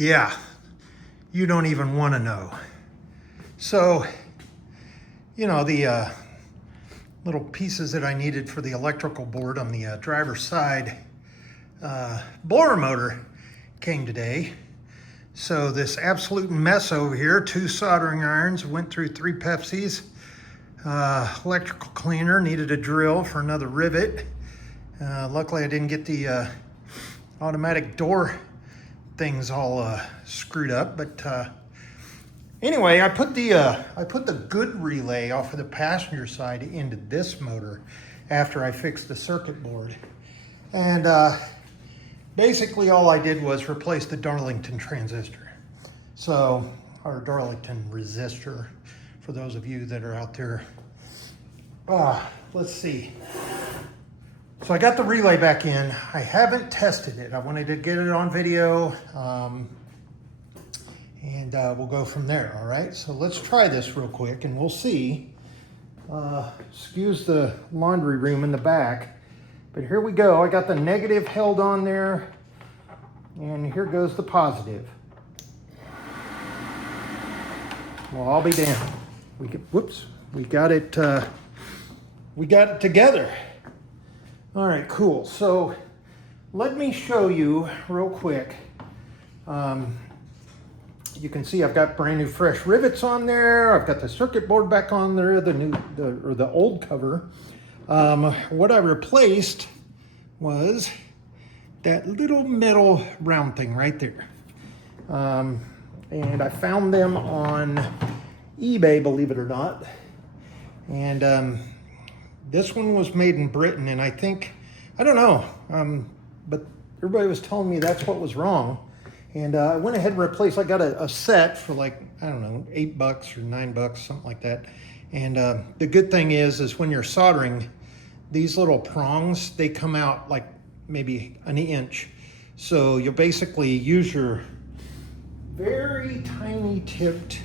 Yeah, you don't even want to know. So, you know, the little pieces that I needed for the electrical board on the driver's side blower motor came today. So this absolute mess over here, 2 soldering irons, went through 3 Pepsis, electrical cleaner, needed a drill for another rivet. Luckily I didn't get the automatic door things all screwed up, but anyway, I put the good relay off of the passenger side into this motor after I fixed the circuit board. And basically all I did was replace the Darlington transistor. So, or Darlington resistor, for those of you that are out there. Let's see. So I got the relay back in. I haven't tested it. I wanted to get it on video, and we'll go from there, all right? So let's try this real quick and we'll see. Excuse the laundry room in the back, but here we go. I got the negative held on there, and here goes the positive. Well, I'll be damned. We got it together. All right, cool. So let me show you real quick. You can see I've got brand new fresh rivets on there. I've got the circuit board back on there, the old cover. What I replaced was that little metal round thing right there. And I found them on eBay, believe it or not. And this one was made in Britain, and I think, I don't know, but everybody was telling me that's what was wrong. And I went ahead and replaced, I got a set for like, I don't know, $8 or $9, something like that. And the good thing is when you're soldering, these little prongs, they come out like maybe an inch. So you'll basically use your very tiny tipped,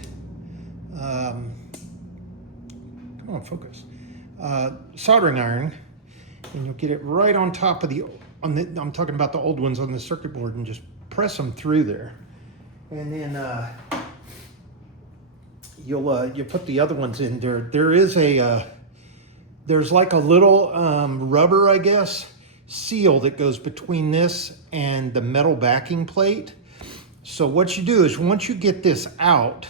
come on, focus, soldering iron, and you'll get it right on top of I'm talking about the old ones on the circuit board, and just press them through there. And then you'll put the other ones in there. There's like a little rubber, I guess, seal that goes between this and the metal backing plate. So what you do is once you get this out,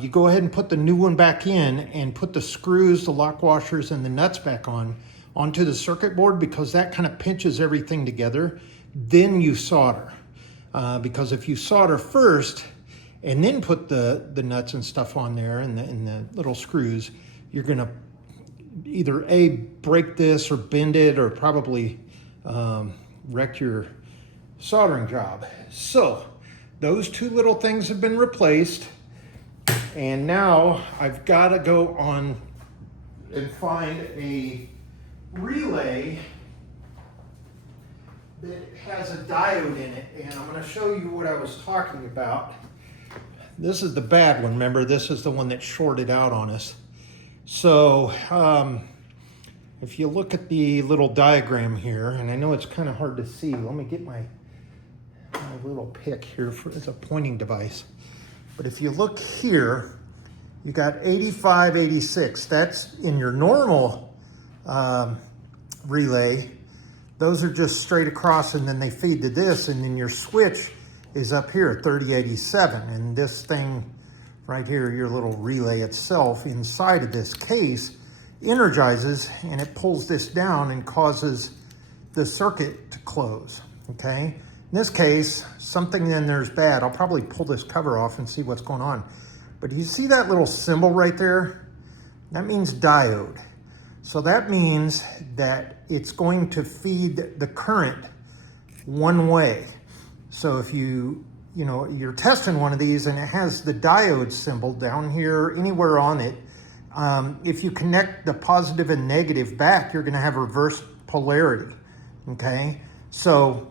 you go ahead and put the new one back in and put the screws, the lock washers, and the nuts back onto the circuit board, because that kind of pinches everything together. Then you solder, because if you solder first and then put the nuts and stuff on there and the little screws, you're gonna either break this or bend it, or probably wreck your soldering job. So those 2 little things have been replaced, and now I've got to go on and find a relay that has a diode in it, and I'm going to show you what I was talking about. This is the bad one, remember? This is the one that shorted out on us. So if you look at the little diagram here, and I know it's kind of hard to see, let me get my little pick here as a pointing device. But if you look here, you got 85, 86. That's in your normal relay. Those are just straight across, and then they feed to this, and then your switch is up here, 3087. And this thing right here, your little relay itself inside of this case, energizes, and it pulls this down and causes the circuit to close, okay? In this case, something in there's bad. I'll probably pull this cover off and see what's going on. But do you see that little symbol right there? That means diode. So that means that it's going to feed the current one way. So if you're testing one of these and it has the diode symbol down here, anywhere on it, if you connect the positive and negative back, you're gonna have reverse polarity, okay? So,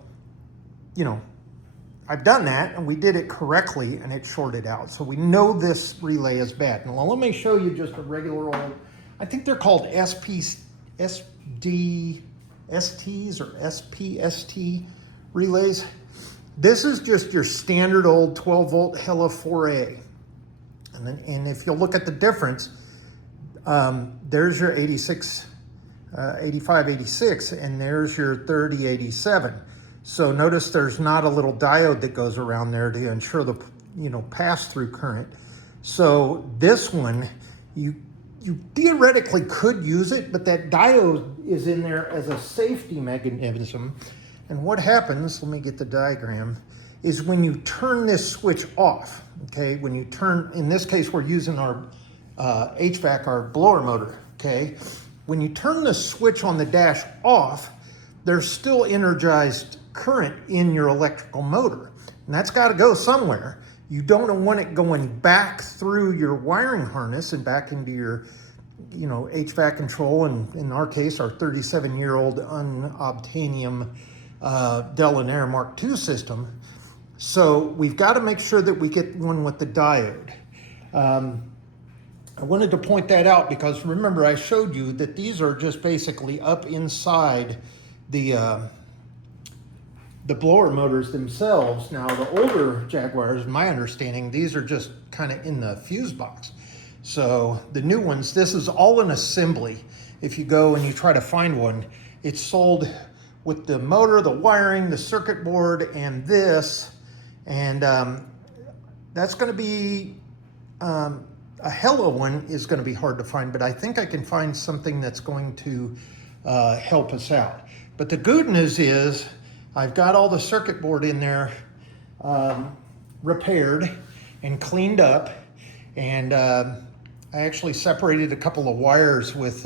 I've done that, and we did it correctly, and it shorted out. So we know this relay is bad. Now let me show you just a regular old, I think they're called SPSTs or SPST relays. This is just your standard old 12 volt Hella 4A. And if you'll look at the difference, there's your 8586, and there's your 3087. So notice there's not a little diode that goes around there to ensure the pass-through current. So this one, you theoretically could use it, but that diode is in there as a safety mechanism. And what happens, let me get the diagram, is when you turn this switch off, okay? When you turn, in this case, we're using our HVAC, our blower motor, okay? When you turn the switch on the dash off, there's still energized current in your electrical motor. And that's got to go somewhere. You don't want it going back through your wiring harness and back into your HVAC control, and in our case, our 37-year-old unobtainium Delair Mark II system. So we've got to make sure that we get one with the diode. I wanted to point that out because remember I showed you that these are just basically up inside the blower motors themselves. Now the older Jaguars, my understanding, these are just kind of in the fuse box. So the new ones, this is all an assembly. If you go and you try to find one, it's sold with the motor, the wiring, the circuit board, and this. And that's going to be, a Hella one is going to be hard to find, but I think I can find something that's going to help us out. But the good news is I've got all the circuit board in there repaired and cleaned up, and I actually separated a couple of wires with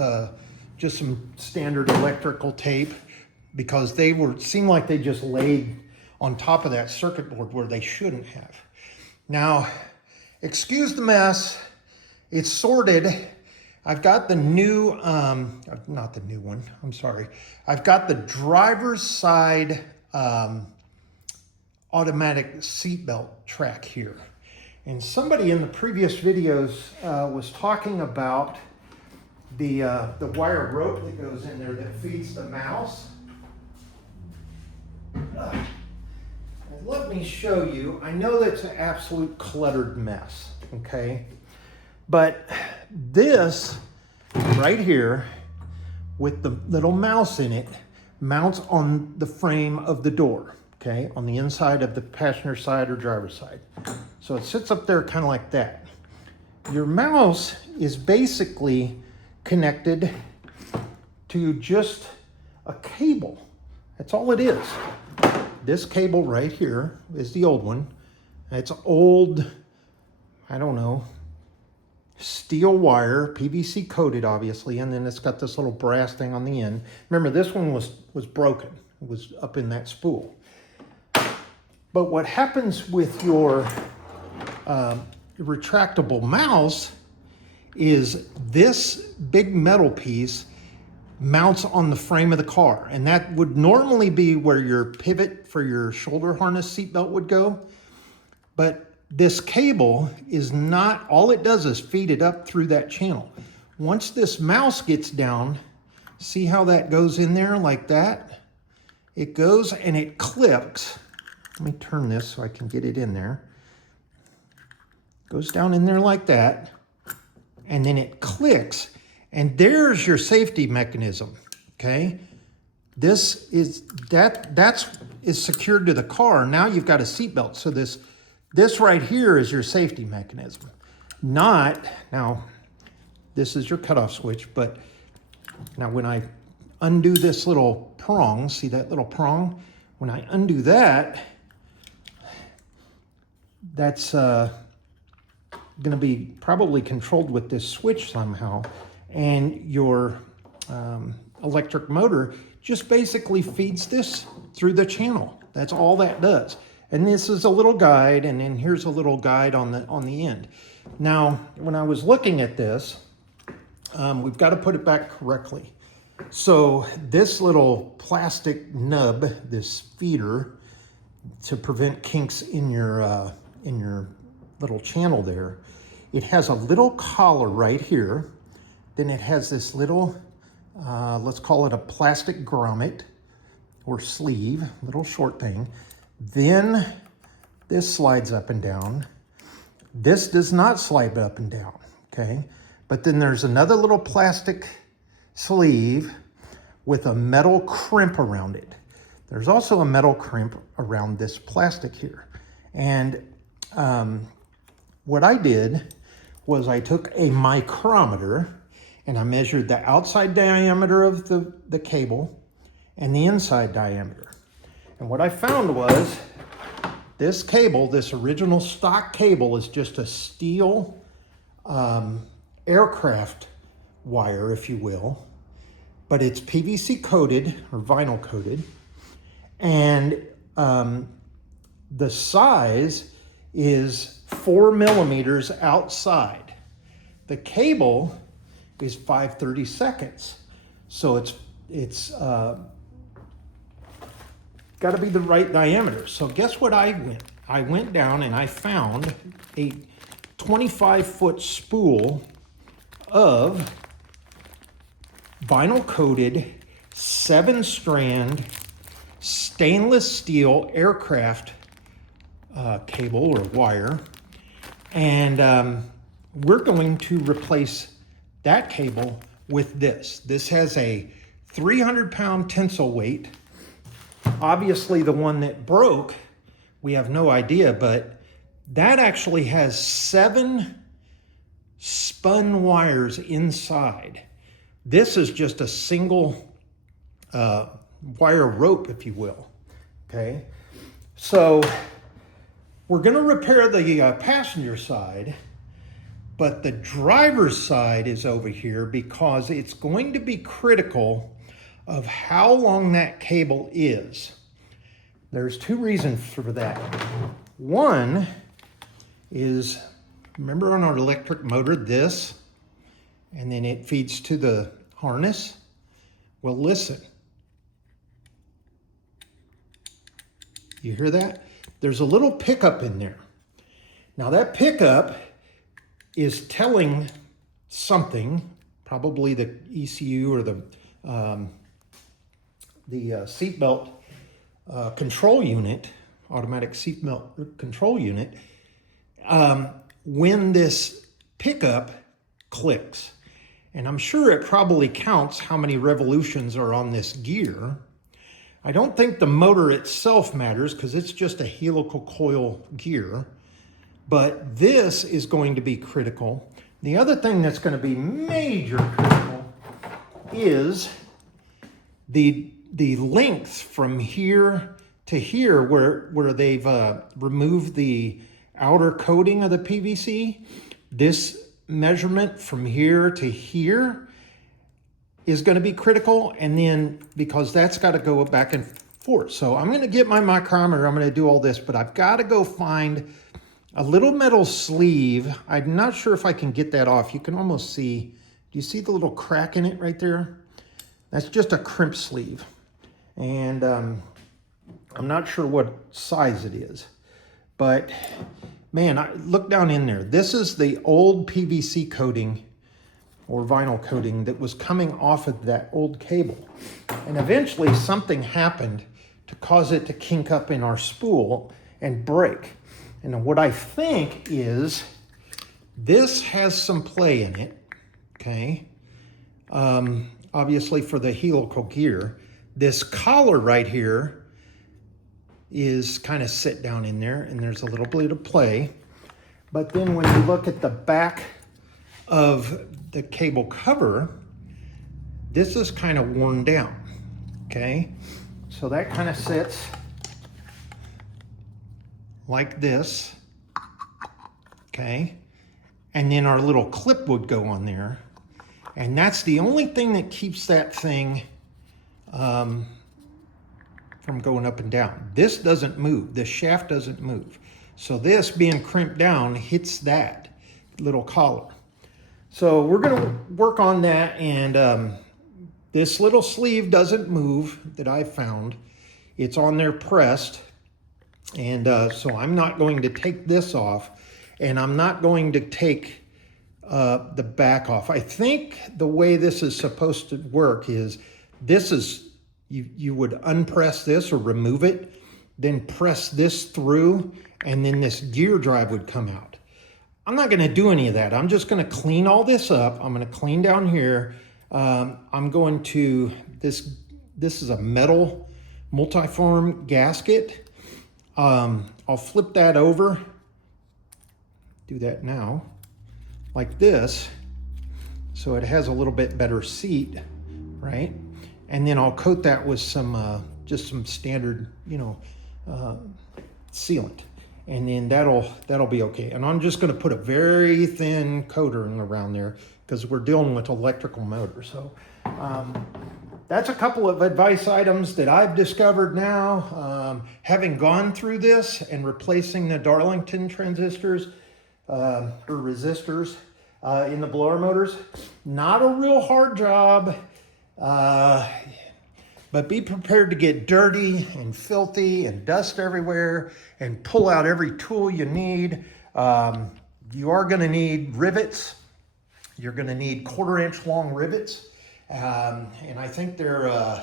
just some standard electrical tape because they seemed like they just laid on top of that circuit board where they shouldn't have. Now, excuse the mess. It's sorted. I've got the new, not the new one, I'm sorry. I've got the driver's side automatic seatbelt track here. And somebody in the previous videos was talking about the wire rope that goes in there that feeds the mouse. Let me show you. I know that's an absolute cluttered mess, okay? But this right here with the little mouse in it mounts on the frame of the door, okay? On the inside of the passenger side or driver's side. So it sits up there kind of like that. Your mouse is basically connected to just a cable. That's all it is. This cable right here is the old one. It's old, I don't know, steel wire, PVC coated obviously, and then it's got this little brass thing on the end. Remember, this one was broken. It was up in that spool. But what happens with your retractable mouse is this big metal piece mounts on the frame of the car, and that would normally be where your pivot for your shoulder harness seatbelt would go. But this cable is not, all it does is feed it up through that channel. Once this mouse gets down, see how that goes in there like that? It goes and it clips. Let me turn this so I can get it in there. Goes down in there like that, and then it clicks. And there's your safety mechanism, okay? This is, that's secured to the car. Now you've got a seatbelt. So this right here is your safety mechanism. Now this is your cutoff switch, but now when I undo this little prong, see that little prong? When I undo that, that's gonna be probably controlled with this switch somehow. And your electric motor just basically feeds this through the channel. That's all that does. And this is a little guide, and then here's a little guide on the end. Now, when I was looking at this, we've got to put it back correctly. So this little plastic nub, this feeder, to prevent kinks in your little channel there, it has a little collar right here. Then it has this little, let's call it a plastic grommet or sleeve, little short thing. Then this slides up and down. This does not slide up and down, okay? But then there's another little plastic sleeve with a metal crimp around it. There's also a metal crimp around this plastic here. And what I did was I took a micrometer and I measured the outside diameter of the cable and the inside diameter. And what I found was this cable, this original stock cable, is just a steel aircraft wire, if you will, but it's PVC coated or vinyl coated. And the size is 4 millimeters outside. The cable is 5/32. So it's got to be the right diameter. So guess what I went down and I found a 25-foot spool of vinyl coated 7-strand stainless steel aircraft cable or wire. And we're going to replace that cable with this. This has a 300-pound tensile weight. Obviously the one that broke, we have no idea, but that actually has 7 spun wires inside. This is just a single wire rope, if you will, okay? So we're gonna repair the passenger side, but the driver's side is over here because it's going to be critical of how long that cable is. There's 2 reasons for that. One is, remember on our electric motor, this, and then it feeds to the harness? Well, listen. You hear that? There's a little pickup in there. Now that pickup is telling something, probably the ECU or the seatbelt control unit, automatic seatbelt control unit, when this pickup clicks. And I'm sure it probably counts how many revolutions are on this gear. I don't think the motor itself matters because it's just a helical coil gear, but this is going to be critical. The other thing that's going to be major critical is the length from here to here where they've removed the outer coating of the PVC. This measurement from here to here is going to be critical, and then because that's got to go back and forth. So I'm going to get my micrometer, I'm going to do all this, but I've got to go find a little metal sleeve. I'm not sure if I can get that off. You can almost see, do you see the little crack in it right there? That's just a crimp sleeve. And I'm not sure what size it is, but man, look down in there. This is the old PVC coating or vinyl coating that was coming off of that old cable. And eventually something happened to cause it to kink up in our spool and break. And what I think is this has some play in it, okay? Obviously for the helical gear. This collar right here is kind of sit down in there, and there's a little bit of play. But then when you look at the back of the cable cover, this is kind of worn down, okay? So that kind of sits like this, okay? And then our little clip would go on there. And that's the only thing that keeps that thing from going up and down. This doesn't move, the shaft doesn't move. So this being crimped down hits that little collar. So we're gonna work on that, and this little sleeve doesn't move that I found. It's on there pressed, and so I'm not going to take this off, and I'm not going to take the back off. I think the way this is supposed to work is this is, you would unpress this or remove it, then press this through, and then this gear drive would come out. I'm not gonna do any of that. I'm just gonna clean all this up. I'm gonna clean down here. I'm going to, this is a metal multi-form gasket. I'll flip that over, do that now, like this, so it has a little bit better seat, right? And then I'll coat that with some, just some standard, you know, sealant. And then that'll be okay. And I'm just gonna put a very thin coating around there because we're dealing with electrical motors. So that's a couple of advice items that I've discovered now, having gone through this and replacing the Darlington transistors or resistors in the blower motors. Not a real hard job, but be prepared to get dirty and filthy and dust everywhere and pull out every tool you need. You are gonna need rivets. You're gonna need 1/4-inch long rivets. And I think they're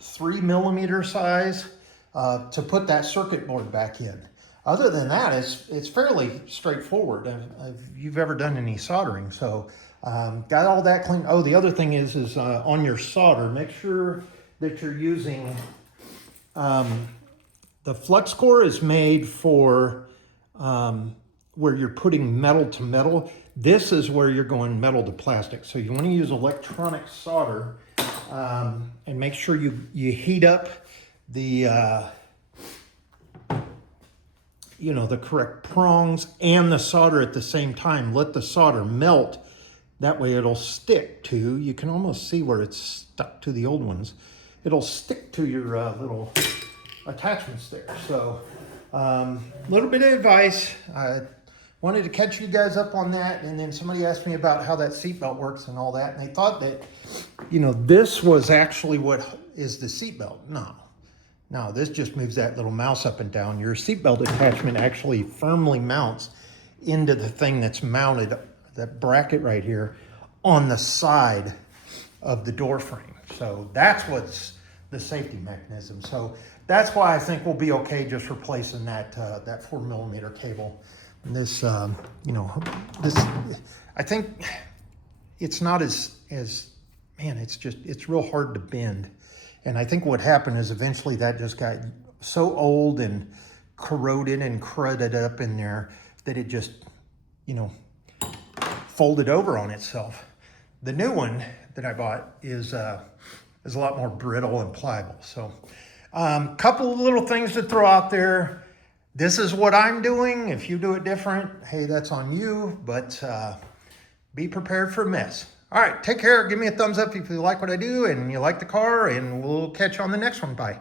3 millimeter size to put that circuit board back in. Other than that, it's fairly straightforward if you've ever done any soldering. So got all that clean. Oh, the other thing is on your solder, make sure that you're using, the flux core is made for where you're putting metal to metal. This is where you're going metal to plastic. So you want to use electronic solder and make sure you heat up the, you know, the correct prongs and the solder at the same time. Let the solder melt. That way it'll stick to, you can almost see where it's stuck to the old ones. It'll stick to your little attachments there. So a little bit of advice. I wanted to catch you guys up on that. And then somebody asked me about how that seatbelt works and all that. And they thought that, you know, this was actually what is the seatbelt. No, this just moves that little mouse up and down. Your seatbelt attachment actually firmly mounts into the thing that's mounted, that bracket right here, on the side of the door frame. So that's what's the safety mechanism. So that's why I think we'll be okay just replacing that 4 millimeter cable. And this, you know, this, I think it's not as man, it's real hard to bend. And I think what happened is eventually that just got so old and corroded and crudded up in there that it just, you know, folded over on itself. The new one that I bought is a lot more brittle and pliable. So couple of little things to throw out there. This is what I'm doing. If you do it different, hey, that's on you, but be prepared for a mess. All right, take care. Give me a thumbs up if you like what I do and you like the car, and we'll catch you on the next one. Bye.